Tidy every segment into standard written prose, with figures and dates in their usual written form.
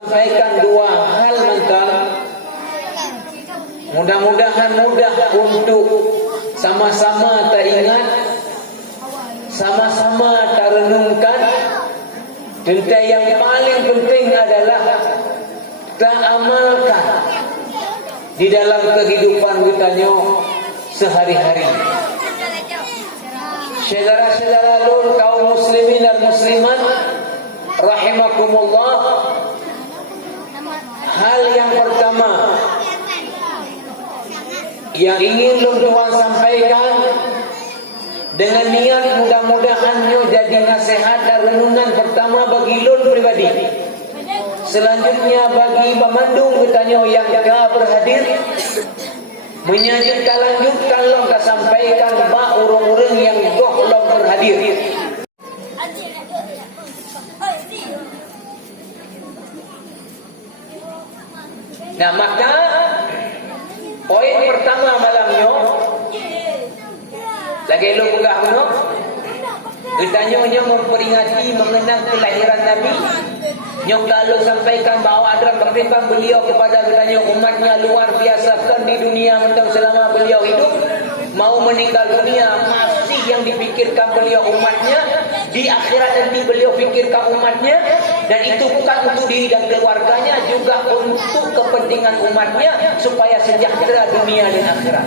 Sampaikan dua hal mentang. Mudah-mudahan mudah untuk sama-sama teringat, sama-sama terenungkan. Tentang yang paling penting adalah kita amalkan di dalam kehidupan kita sehari-hari. Saudara-saudara kaum muslimin dan muslimat rahimakumullah, hal yang pertama yang ingin Tuan sampaikan dengan niat mudah-mudahannya jadi nasihat dan renungan pertama bagi Lun pribadi. Selanjutnya bagi pemandung bertanya yang berhadir, menyajukkan lanjutkan Lun sampaikan bak orang-orang yang Lun berhadir. Nah, maka poin pertama malamnya lagi lu pegah kuno, ditanya memperingati mengenang kelahiran Nabi. Nyok lalu sampaikan bahawa adalah perintah beliau kepada ditanya umatnya luar biasa kan di dunia mentang selama beliau hidup, mau meninggal dunia masih yang dipikirkan beliau umatnya, di akhirat nanti beliau pikirkan umatnya, dan itu bukan untuk diri dan keluarganya, juga untuk kepentingan umatnya supaya sejahtera dunia dan akhirat.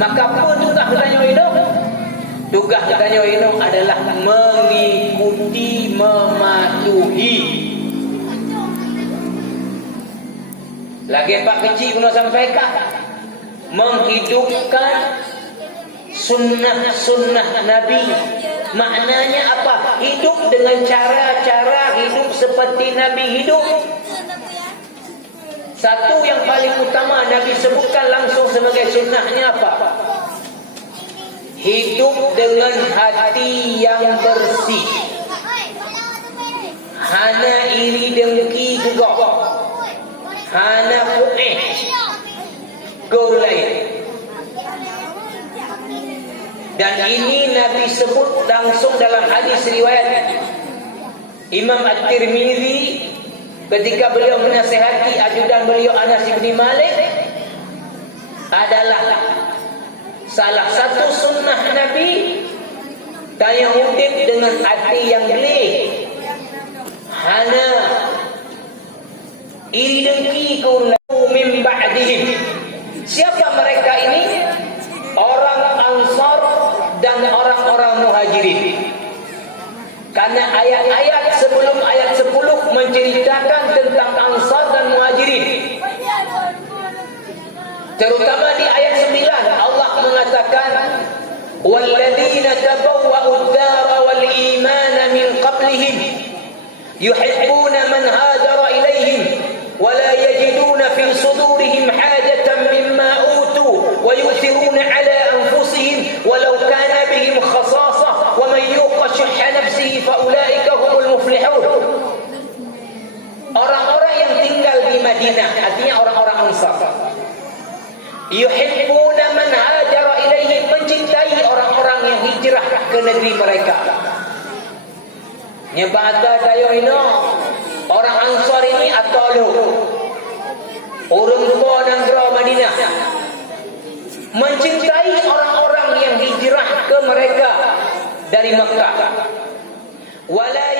Maka apa tugas katanya ini? Tugas katanya ini adalah mengikuti, mematuhi. Lagi Pak Kecil pun sampaikan, menghidupkan sunnah-sunnah Nabi. Maknanya apa? Hidup dengan cara-cara hidup seperti Nabi hidup. Satu yang paling utama Nabi sebutkan langsung sebagai sunnahnya apa? Hidup dengan hati yang bersih. Hana iri dengki gegok. Hana pu'eh. Gaulai. Dan ini Nabi sebut langsung dalam hadis riwayat Imam At-Tirmizi ketika beliau menasihati ajudan beliau Anas bin Malik, adalah salah satu sunnah Nabi tayang udip dengan hati yang bersih. Hana iri dengki kaulahu min ba'dihim. Siapa mereka ini? Orang Ansar dan orang-orang Muhajirin. Karena ayat-ayat sebelum ayat 10 menceritakan tentang Ansar dan Muhajirin. Terutama di ayat 9 Allah mengatakan walladzina tabawwa'ud dara wal imana min qablihim yuhibbuna man hajara ilaihim wala yajiduna fi sudurihim hajatan mimma utu wa yu'thiruna ala anfusihim walau kana bihim khasasah wa man yuqa shuhha nafsihi fa ulaika humul muflihun. Orang-orang yang tinggal di Madinah, artinya orang-orang Ansar, yuhibbuna man hajara ilaihim, mencintai orang-orang yang hijrah ke negeri mereka. Nyebata tayo ino orang Ansar ini atau lu orang tua dan negara Madinah mencintai orang-orang yang hijrah ke mereka dari Makkah. Wala